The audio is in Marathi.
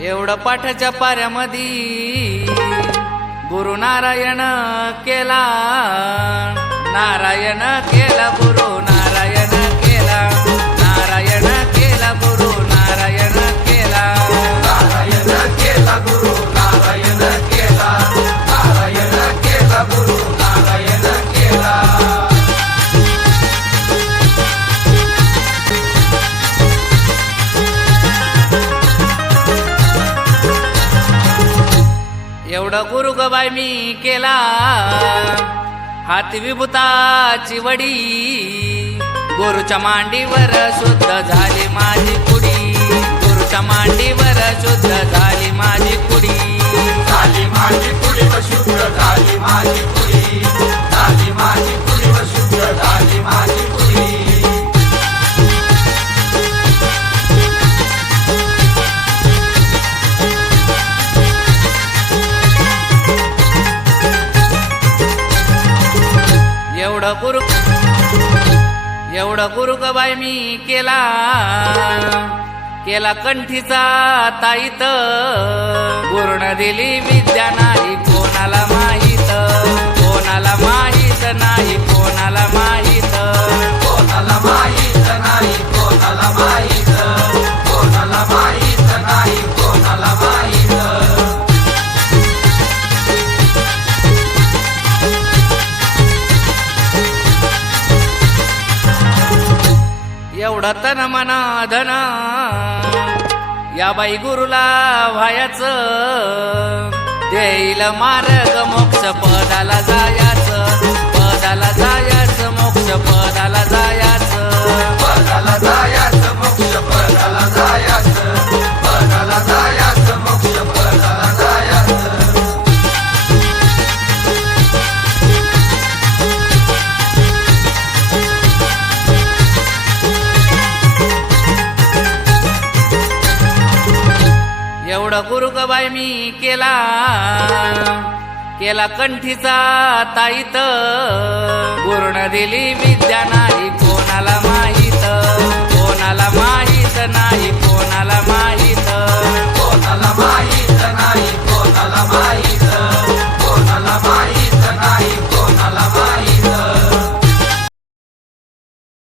एवढं पाठाच्या पाऱ्यामध्ये गुरु नारायण केला. नारायण केला गुरु. एवढं गुरु गबाय मी केला. हाती विभूताची वडी गुरुच्या मांडीवर शुद्ध झाली माझी कुडी. गुरुच्या मांडीवर शुद्ध झाली माझी कुडी. झाली माझी कुडी शुद्ध झाली माझी एवढं गुरु एवढं गुरु गबाय मी केला. केला कंठीचा ताईत. गुरुन दिली विद्या नाही कोणाला एवढं तन मना धना या बाई गुरुला व्हायच देईल मार्ग मोक्ष पदाला एवढं गुरु गबाय मी केला. केला कंठीचा ताईत. गुरुन दिली विद्या नाही.